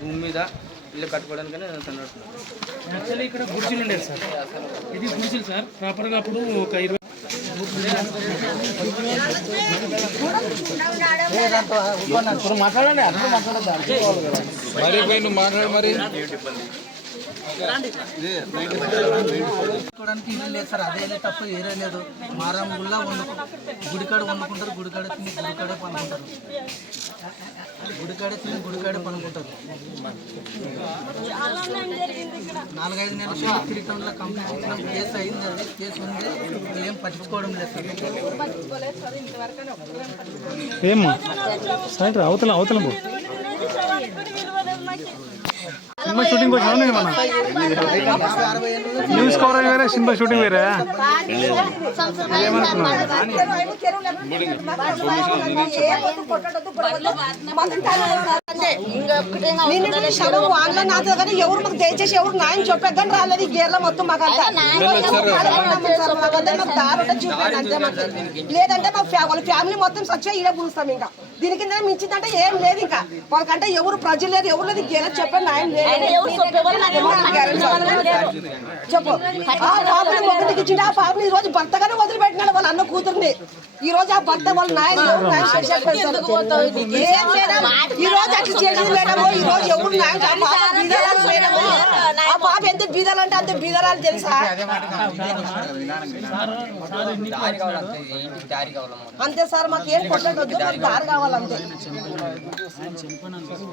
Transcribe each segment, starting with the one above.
భూమి మీద ఇల్లు కట్టుకోవడానికనే యాక్చువల్లీ ఇక్కడ గుడిసెలు ఉండేది సార్. ఇది గుడిసెలు సార్. ప్రాపర్గా అప్పుడు ఒక 20 మాట్లాడండి. అర్థం మాట్లాడద్దు మరి చూడడానికి ఇల్లు లేదు సార్. అదే తప్ప ఏరే లేదు. మారం గుళ్ళ గుడికాడ వండుకుంటారు, గుడికాడ తిని గుడికాడే పనుకుంటారు, గుడికాడే తిని గుడికాడే పనుకుంటారు. 4-5 నెలలు కిరీటంలో కంప్లీట్ ఇచ్చిన కేసు అయింది. అది కేసు ఉంది, ఏం పట్టించుకోవడం లేదు సార్. ఏమ్మా సాయంత్రం అవతల సినిమా షూటింగ్ వచ్చినా మన న్యూస్ కవర్ వేరే, సినిమా షూటింగ్ వేరే. ఎవరు మాకు దయచేసి ఎవరు న్యాయం చెప్పేద్దని రాలేదు. ఈ గేర్ల మొత్తం మాకు లేదంటే మా వాళ్ళ ఫ్యామిలీ మొత్తం సచ్చా ఈడ పూస్తాం. ఇంకా దీని కింద మించిందంటే ఏం లేదు. ఇంకా వాళ్ళకంటే ఎవరు ప్రజలు లేరు, ఎవరు లేదు. గేల చెప్పే న్యాయం లేదు. చెప్పు. ఆ పాపని ఒకటికి ఇచ్చింది. ఆ పాపని ఈ రోజు భర్తగానే వదిలిపెట్టినాడు వాళ్ళ అన్న కూతుర్ని. ఈ రోజు ఆ భర్త వాళ్ళ నాయన ఈ రోజు అట్లా చేసింది మేడము. ఈ రోజు ఎవరు న్యాయం మేడము. ఆ పాప ఎంత బీదలంటే అంత బీదరాలు తెలుసా. అంతే సార్. మాకు ఏం కొట్టద్దు, మాకు దారి కావాలంతే.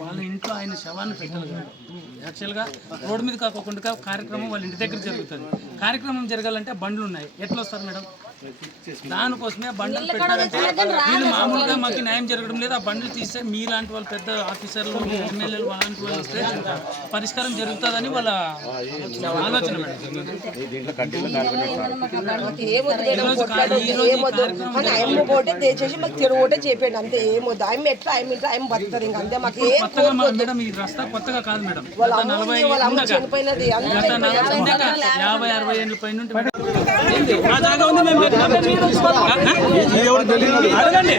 వాళ్ళ ఇంట్లో ఆయన శవాన్ని పెట్టాలి. యాక్చువల్గా రోడ్డు మీద కాకుండా కార్యక్రమం వాళ్ళ ఇంటి దగ్గర జరుగుతుంది. కార్యక్రమం జరగాలంటే బండ్లు ఉన్నాయి. ఎట్లా వస్తారు మేడం? దానికోసమే బండ్లు పెట్టాలంటే వీళ్ళు మామూలుగా మాకు న్యాయం జరగడం లేదు. ఆ బండ్లు తీస్తే మీలాంటి వాళ్ళు పెద్ద ఆఫీసర్లు, ఎమ్మెల్యేలు అలాంటి వాళ్ళు వస్తే పరిష్కారం జరుగుతుందని వాళ్ళ ఆలోచన మేడం. మేడం ఈ రస్తా కొత్తగా కాదు మేడం. 50-60 ఏళ్ళ పైన అడగండి.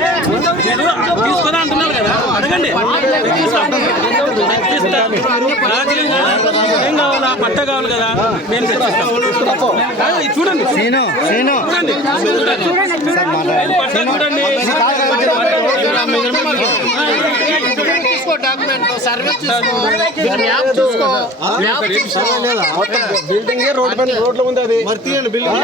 తీసుకురా అంటున్నారు కదా, అడగండి. ఏం కావాలా? పట్ట కావాలి కదా, మేము చూడండి. బిల్డింగ్ రోడ్ల ఉంది. అది మరి తీయండి. బిల్డింగ్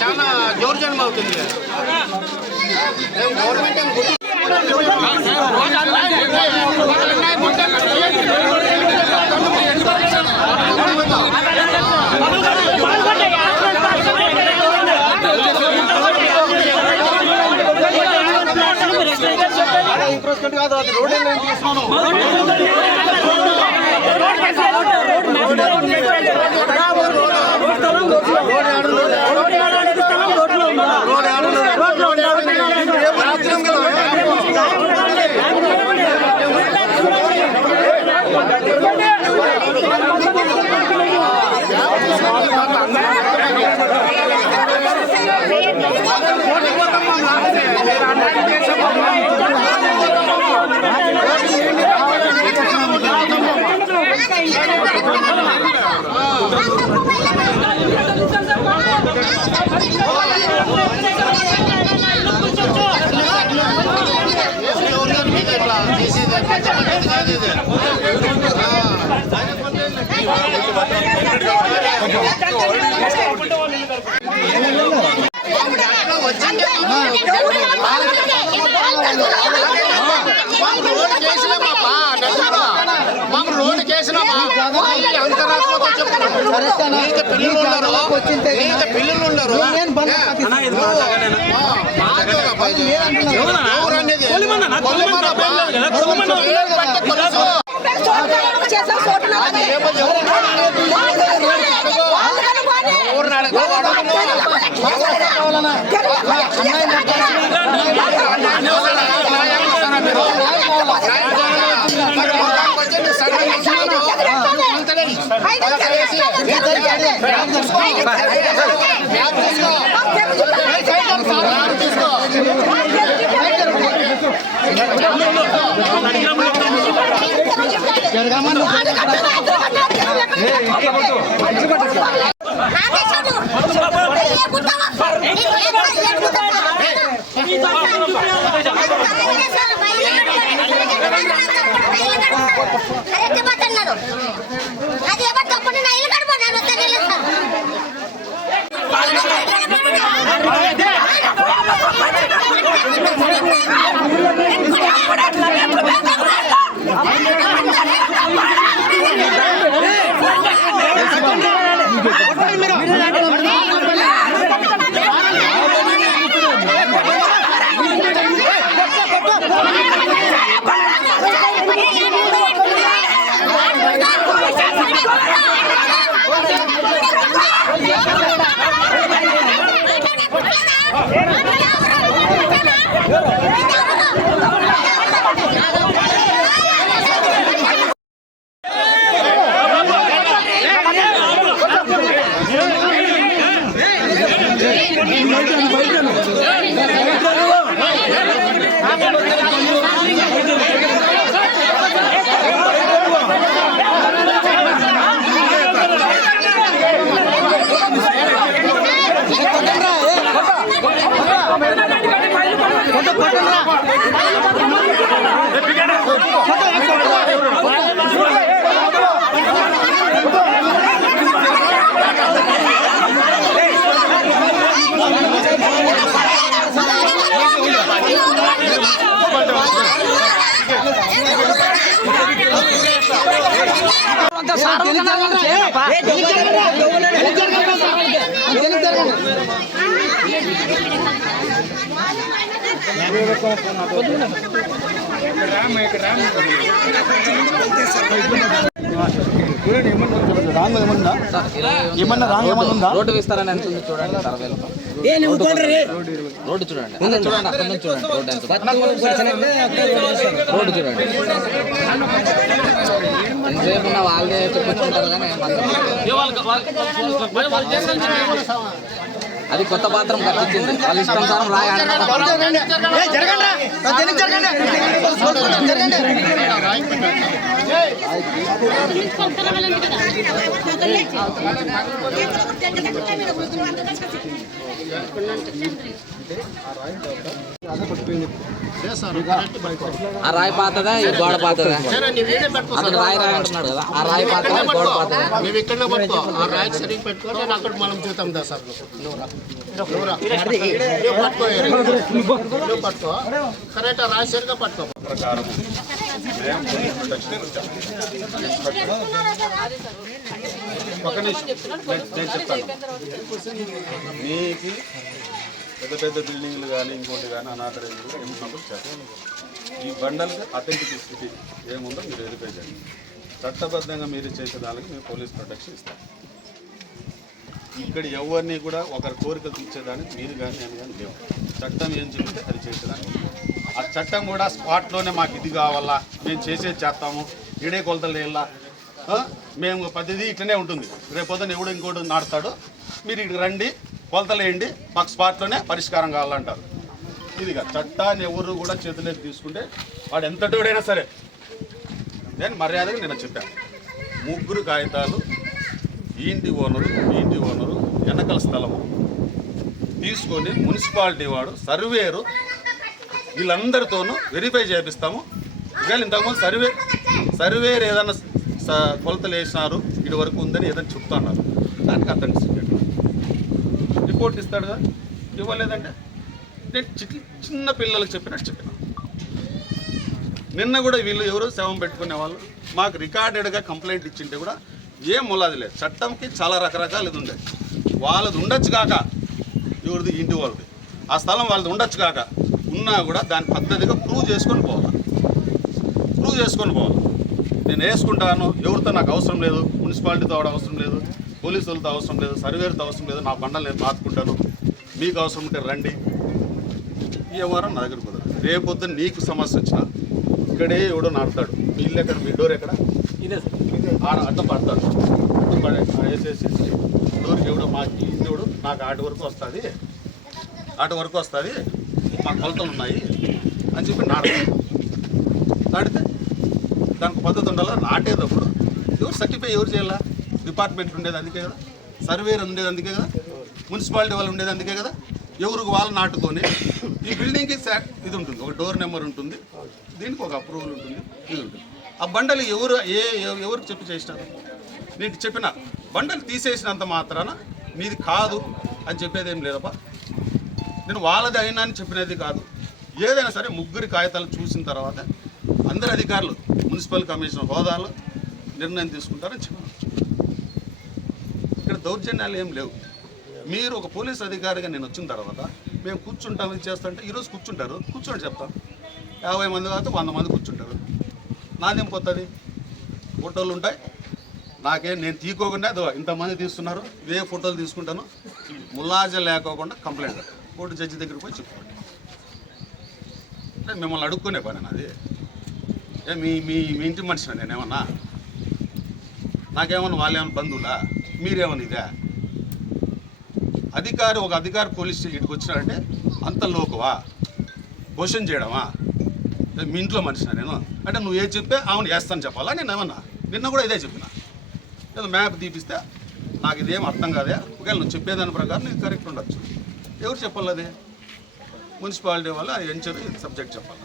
చాలా జోరుజన్మ అవుతుంది. గవర్నమెంట్ ఇంప్రెస్మెంట్ కాదు. అది రోడ్ रोड के పిల్లలు ఉండరు రోడ్డు విస్తారణ ఎంత ఉంది చూడండి. 60,000 రోడ్డు చూడండి. చూడండి అక్కడ నుంచి చూడండి. రోడ్డు చూడండి. ఎంతసేపు ఉన్న వాళ్ళే చెప్పుకుంటారు కానీ అది కొత్త పాత్రం కట్టించింది. వాళ్ళ ఇష్టానుసారం ఆ రాయి పాతదా ఈ గోడ పాతదా? అతను రాయి రాయి అంటున్నాడు కదా, ఆ రాయి పాతదా గోడ పాతదా? మేము ఇక్కడ పట్టుకో ఆ రాయికి సరిగ్గా పెట్టుకో, అక్కడ మనం చూద్దాం దా సార్. పట్టుకో కరెక్ట్ రాయి సరిగ్గా పట్టుకో. నేను చెప్తాను మీకు పెద్ద పెద్ద బిల్డింగ్లు కానీ ఇంకోటి కానీ అనాథరైజ్లు ఏమున్నప్పుడు చేస్తాను. ఈ బండల్కి అథెంటిసిటీ ఏముందో మీరు వెరిఫై చేయండి. చట్టబద్ధంగా మీరు చేసేదానికి మేము పోలీస్ ప్రొటెక్షన్ ఇస్తాం. ఇక్కడ ఎవరిని కూడా ఒకరి కోరికలు తీర్చేదానికి మీరు కానీ నేను కానీ లేవు. చట్టం ఏం చెప్తే అది చేసేదానికి. ఆ చట్టం కూడా స్పాట్లోనే మాకు ఇది కావాలా, మేము చేసేది చేస్తాము, ఇడే కొలతలు వేయాలా, మేము పద్ధతి ఇట్లనే ఉంటుంది. రేపొద్దున ఎవడు ఇంకోటి నాటుతాడు, మీరు ఇక్కడికి రండి, కొలతలు వేయండి, మాకు స్పాట్లోనే పరిష్కారం కావాలంటారు. ఇదిగా చట్టాన్ని ఎవరు కూడా చేతులకు తీసుకుంటే వాడు ఎంతటోడైనా సరే. నేను మర్యాదగా నేను చెప్పాను, 3 కాగితాలు, ఈ ఇంటి ఓనరు వెనకల స్థలము తీసుకొని మున్సిపాలిటీ వాడు, సర్వేరు, వీళ్ళందరితోనూ వెరిఫై చేపిస్తాము. ఇవాళ ఇంతకుముందు సర్వేరు ఏదైనా కొలతలు వేసినారు, ఇటు వరకు ఉందని ఏదైనా చెప్తున్నారు, దానికి అర్థం రిపోర్ట్ ఇస్తాడు కదా. ఇవ్వలేదంటే నేను చిన్న పిల్లలకు చెప్పినట్టు చెప్పిన. నిన్న కూడా వీళ్ళు ఎవరు శవం పెట్టుకునే వాళ్ళు మాకు రికార్డెడ్గా కంప్లైంట్ ఇచ్చింటే కూడా ఏం మొలాది లేదు. చట్టంకి చాలా రకరకాలు ఇది ఉండే. వాళ్ళది ఉండొచ్చు కాక, ఎవరిది ఇంటి వాళ్ళది, ఆ స్థలం వాళ్ళది ఉండొచ్చు కాక, ఉన్నా కూడా దాని పద్ధతిగా ప్రూవ్ చేసుకొని పోవాలి. నేను వేసుకుంటాను, ఎవరితో నాకు అవసరం లేదు, మున్సిపాలిటీతో అవసరం లేదు, పోలీసులతో అవసరం లేదు, సర్వేర్తో అవసరం లేదు, నా బండలు నేను మార్చుకుంటాను, మీకు అవసరం ఉంటే రండి. ఈ వారం నా దగ్గర కుదరదు. రేపొద్దు నీకు సమస్య వచ్చినా ఇక్కడే ఎవడో నాడతాడు, మీ ఇల్లు ఎక్కడ, మీ డోర్ ఎక్కడ, ఇదే సార్ అడ్డం పడతాడు, వేసేసి డోర్కి ఎవడో మాకు ఇంటివాడు నాకు ఆటి వరకు వస్తుంది, మాకు కొలతలు ఉన్నాయి అని చెప్పి నాడతాడు. నాటితే దానికి పద్ధతి ఉండాలా. నాటేటప్పుడు ఎవరు సర్టిఫై ఎవరు చేయాలా? డిపార్ట్మెంట్ ఉండేది అందుకే కదా, సర్వేర్ ఉండేది అందుకే కదా, మున్సిపాలిటీ వాళ్ళు ఉండేది అందుకే కదా. ఎవరికి వాళ్ళు నాటుకొని ఈ బిల్డింగ్కి ఇది ఉంటుంది, ఒక డోర్ నెంబర్ ఉంటుంది, దీనికి ఒక అప్రూవల్ ఉంటుంది, ఇది ఉంటుంది. ఆ బండలు ఎవరికి చెప్పి చేసినారు? నీకు చెప్పిన బండలు తీసేసినంత మాత్రాన నీది కాదు అని చెప్పేది ఏం లేదప్పా. నేను వాళ్ళది అయినా అని చెప్పినది కాదు. ఏదైనా సరే ముగ్గురి కాగితాలు చూసిన తర్వాత అందరి అధికారులు మున్సిపల్ కమిషనర్ హోదాలో నిర్ణయం తీసుకుంటారని చెప్పాను. ఇక్కడ దౌర్జన్యాలు ఏం లేవు. మీరు ఒక పోలీస్ అధికారిగా నేను వచ్చిన తర్వాత మేము కూర్చుంటాం, ఇది చేస్తుంటే ఈరోజు కూర్చోండి చెప్తాం. 50 మంది కాదు 100 మంది కూర్చుంటారు. నాదేం పోతుంది? ఫోటోలు ఉంటాయి, నేను తీసుకోకుండా ఇంతమంది తీస్తున్నారు, ఇవే ఫోటోలు తీసుకుంటాను, ములాజ లేకోకుండా కంప్లైంట్ కోర్టు జడ్జి దగ్గరికి పోయి చెప్పుకోండి. అంటే మిమ్మల్ని అడుక్కునే పని నాది. మీ మీ మీ ఇంటి మనిషినా నేనేమన్నా? నాకేమన్నా వాళ్ళేమన్నా బంధువులా? మీరేమన్నా ఇదే? ఒక అధికారి పోలీస్ స్టేషన్కి వచ్చినారంటే అంత లోకువా? క్వశ్చన్ చేయడమా? మీ ఇంట్లో మనిషినా నేను? అంటే నువ్వు ఏది చెప్తే అవును వేస్తాను చెప్పాలా? నేను ఏమన్నా నిన్న కూడా ఇదే చెప్పిన. లేదా మ్యాప్ తీపిస్తే నాకు ఇదేం అర్థం కాదే, ఒకవేళ నువ్వు చెప్పేదాని ప్రకారం నీకు కరెక్ట్ ఉండొచ్చు. ఎవరు చెప్పాలి? అది మున్సిపాలిటీ వల్ల ఎంచరు సబ్జెక్ట్ చెప్పాలి.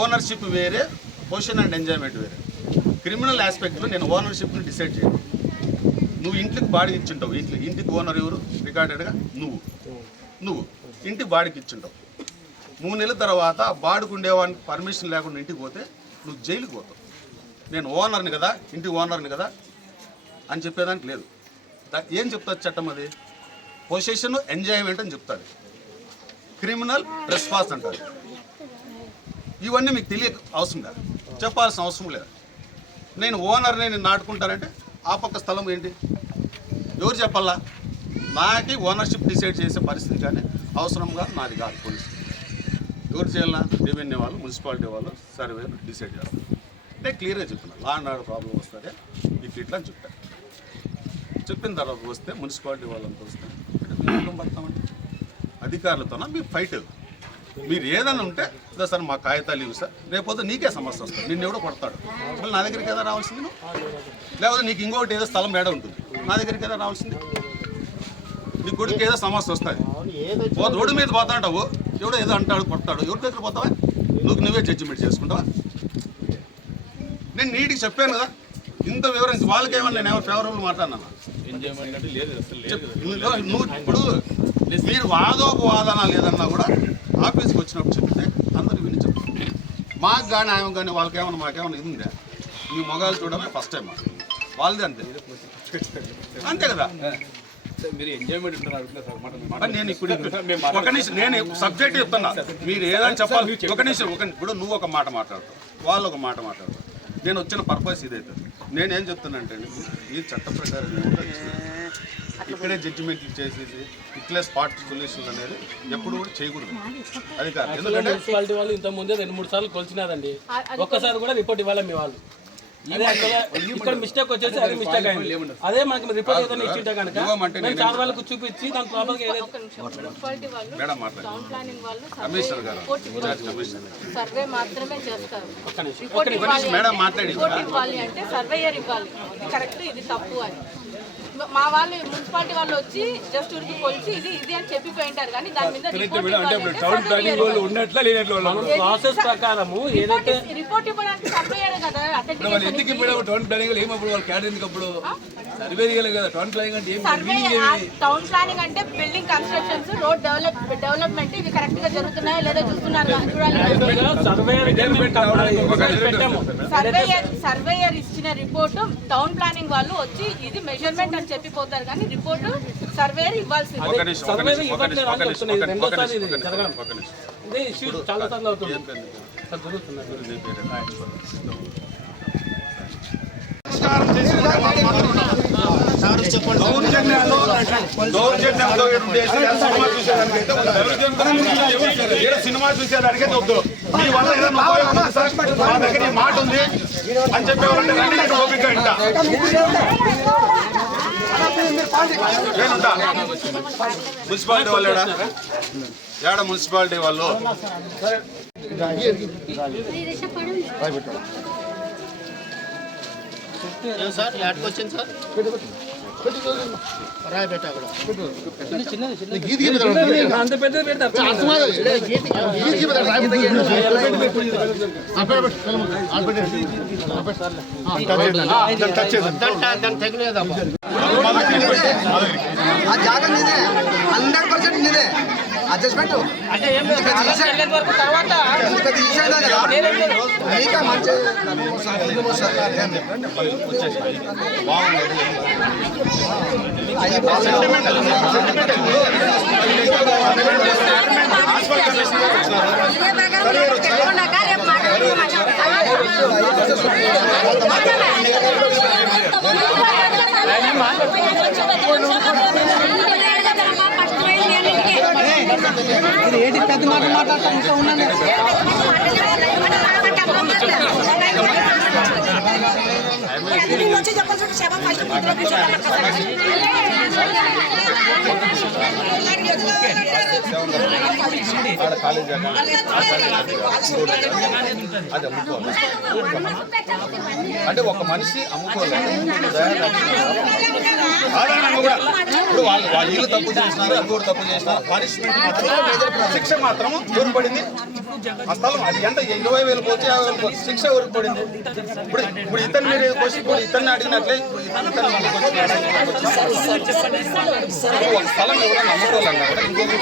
ఓనర్షిప్ వేరే, పొజిషన్ అండ్ ఎంజాయ్మెంట్ వేరే. క్రిమినల్ ఆస్పెక్ట్లో నేను ఓనర్షిప్ని డిసైడ్ చేయను. నువ్వు ఇంటికి బాడికి ఇచ్చింటావు, ఇంటికి ఓనర్ ఎవరు? రికార్డెడ్గా నువ్వు ఇంటికి బాడికి ఇచ్చింటావు. 3 నెలల తర్వాత బాడుకు ఉండేవాడిని పర్మిషన్ లేకుండా ఇంటికి పోతే నువ్వు జైలుకి పోతావు. నేను ఓనర్ని కదా, ఇంటి ఓనర్ని కదా అని చెప్పేదానికి లేదు. ఏం చెప్తుంది చట్టం? అది పొజిషన్ ఎంజాయ్మెంట్ అని చెప్తుంది. క్రిమినల్ ట్రెస్పాస్ అంటారు. ఇవన్నీ మీకు తెలియక అవసరం లేదు, చెప్పాల్సిన అవసరం లేదు. నేను ఓనర్ని నేను నాటుకుంటానంటే ఆ పక్క స్థలం ఏంటి ఎవరు చెప్పాలా? నాకి ఓనర్షిప్ డిసైడ్ చేసే పరిస్థితి కానీ అవసరంగా నాది కాదు. పోలీసు ఎవరు చేయాలా? రెవెన్యూ వాళ్ళు, మున్సిపాలిటీ వాళ్ళు, సర్వే డిసైడ్ చేస్తారు. నేను క్లియర్గా చెప్తున్నా, లా అండ్ ఆర్డర్ ప్రాబ్లం వస్తుంది ఇట్లా అని చెప్పాను. చెప్పిన తర్వాత వస్తే మున్సిపాలిటీ వాళ్ళంతా వస్తే మేము పడతామండి. అధికారులతోన మీ ఫైట్. మీరు ఏదైనా ఉంటే సార్ మా కాగితాలు ఇవి సార్, రేపొద్దు నీకే సమస్య వస్తుంది, నిన్ను ఎవడో కొడతాడు, మళ్ళీ నా దగ్గరికి ఏదో రావాల్సింది నువ్వు, లేకపోతే నీకు ఇంకొకటి ఏదో స్థలం ఏడ ఉంటుంది, నా దగ్గరికి ఏదో రావాల్సింది. నీ కొడుకు ఏదో సమస్య వస్తుంది, రోడ్డు మీద పోతా అంటావు, ఎవడో ఏదో అంటాడు కొడతాడు, ఎవరి దగ్గర పోతావా? నువ్వే జడ్జిమెంట్ చేసుకుంటావా? నేను నీటికి చెప్పాను కదా ఇంత వివరించి, వాళ్ళకేమన్నా నేను ఎవరు ఫేవరబుల్ మాట్లాడినా? నువ్వు ఇప్పుడు మీరు వాదోపవాదన లేదన్నా కూడా ఆఫీస్కి వచ్చినప్పుడు చెప్తే అందరూ విని చెప్తారు. మాకు కానీ ఆయన కానీ వాళ్ళకేమన్నా మాకేమన్నా ఇది ఉందా? మీ మొగాలు చూడమే ఫస్ట్ టైం వాళ్ళదే అంతే కదా. నేను ఇప్పుడు ఒక నిమిషం, నేను సబ్జెక్ట్ చెప్తున్నా, మీరు ఏదైనా చెప్పాలి. ఒక నిమిషం, ఇప్పుడు నువ్వు ఒక మాట మాట్లాడతావు, వాళ్ళు ఒక మాట మాట్లాడతారు. నేను వచ్చిన పర్పస్ ఇదైతే నేనేం చెప్తానంటే, ఈ చట్ట ప్రకారం ఇక్కడే జడ్జిమెంట్ చేసేసి ఇట్లే స్పాట్ సొల్యూషన్ అనేది ఎప్పుడు కూడా చేయకూడదు. అది కాదు, ఎందుకంటే మున్సిపాలిటీ వాళ్ళు ఇంత ముందే 2-3 సార్లు కొలిచినారండి, ఒక్కసారి కూడా రిపోర్ట్ ఇవ్వాలి మీ వాళ్ళు. ఇక్కడ మిస్టేక్ వచ్చేసి అదే మిస్టేక్ అయింది. అదే మనకి రిపోర్ట్ ఏదైనా ఇచ్చింటే కనుక మేము చాలా వాళ్ళకు చూపించి దాని ప్రాబ్లం మేడం సర్వే మాత్రమే చేస్తారు. మేడం మాట్లాడి రిపోర్ట్ ఇవ్వాలి అంటే సర్వేయర్ ఇవ్వాలి, కరెక్ట్ ఇది తప్పు అని. మా వాళ్ళు మున్సిపాలిటీ వాళ్ళు వచ్చి జస్ట్ ఉరికి కొలిచి ఇది ఇది అని చెప్పిపోయింటారు కానీ దాని మీద ప్రాసెస్ ప్రకారము ఏదైతే రిపోర్ట్ ఇవ్వడానికి సర్వేయర్ కదా టౌన్ ప్లానింగ్ అంటే బిల్డింగ్ కన్స్ట్రక్షన్స్ రోడ్ డెవలప్మెంట్ ఇవి కరెక్ట్ గా జరుగుతున్నాయా లేదా చూస్తున్నారు సర్వేయర్ ఇచ్చిన రిపోర్టు టౌన్ ప్లానింగ్ వాళ్ళు వచ్చి ఇది మెజర్మెంట్ అని చెప్పిపోతారు కానీ రిపోర్టు సర్వేయర్ ఇవ్వాల్సింది చాలా సార్లు అవుతుంది సినిమా చూసేదానికే వద్దు మీ వల్ల ఏదైనా మా దగ్గర ఈ మాట ఉంది అని చెప్పేవాళ్ళంటే ఓపిక ఇంటా మున్సిపాలిటీ వాళ్ళు ఏడ మున్సిపాలిటీ వాళ్ళు సార్ యాడ్కి వచ్చింది సార్ రాయి పెట్టా కూడా అంత పెద్దది పెడతారు దాన్ని తగ్గలేదా ఆ జాగా నీదే 100% నీదే అడ్జస్ట్మెంట్ తర్వాత ఏంటి పెద్ద మాట మాట్లాడతా ఇంకా ఉన్నాను అంటే ఒక మనిషి అమ్ముకోలేదు ఇప్పుడు వాళ్ళు ఇల్లు తప్పు చేసినారు ఇంకోటి తప్పు చేసినారు పనిష్మెంట్ మాత్రం శిక్ష మాత్రం ఎవరు పడింది ఆ స్థలం అది ఎంత 20,000 పోతే 50,000 పోతే శిక్ష ఎవరికి పడింది ఇప్పుడు ఇతను మీరు వచ్చి ఇప్పుడు ఇతన్ని అడిగినట్లే ఒక స్థలం ఎవరైనా అమ్ముకోవాలన్నా కూడా ఇంకొక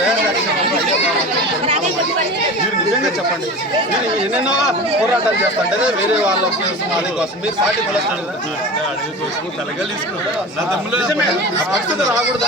మీరు నిజంగా చెప్పండి నేను ఎన్నెన్నో పోరాటాలు చేస్తుంటే వేరే వాళ్ళ కోసం అదే కోసం మీరు సాటి నిజమే ఆ పరిస్థితి రాకూడదు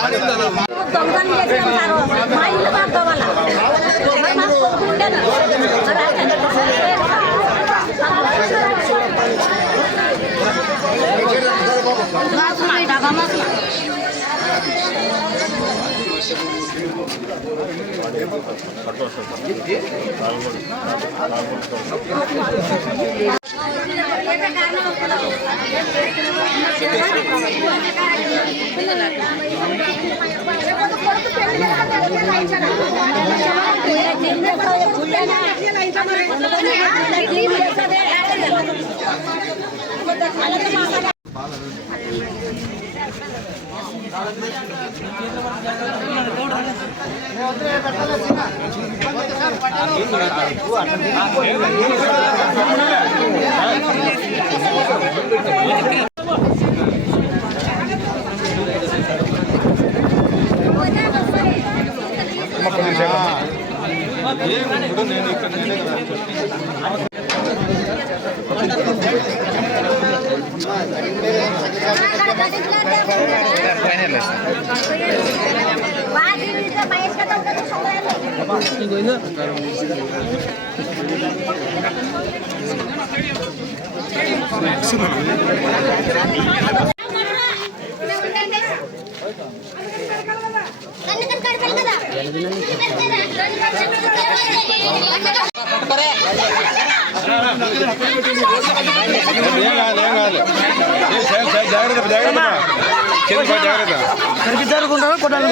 జరుగుకుంటారు కొట్టాలి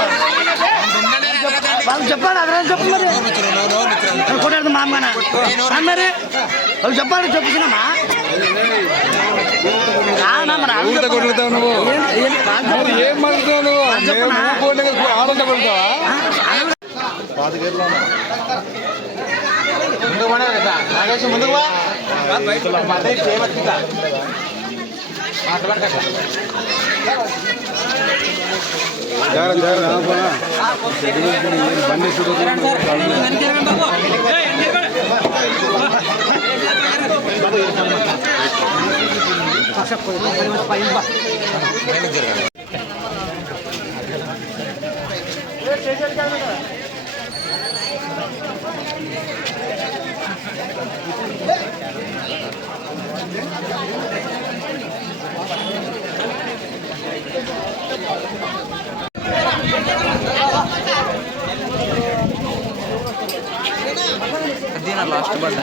వాళ్ళు చెప్పాలి అదే చెప్పు మరి కొట్టాడు మా అమ్మనా మరి వాళ్ళు చెప్పాలి చెప్పుకున్నామా ఊరితో కొడుకుతావు నువ్వు మరి ఏం మాట్లాడుతావు నువ్వు ఆడంట కొడుతావా బండి లాస్ట్ బండ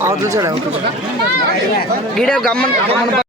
అవతల సైడ్ గీడే గమ్మన్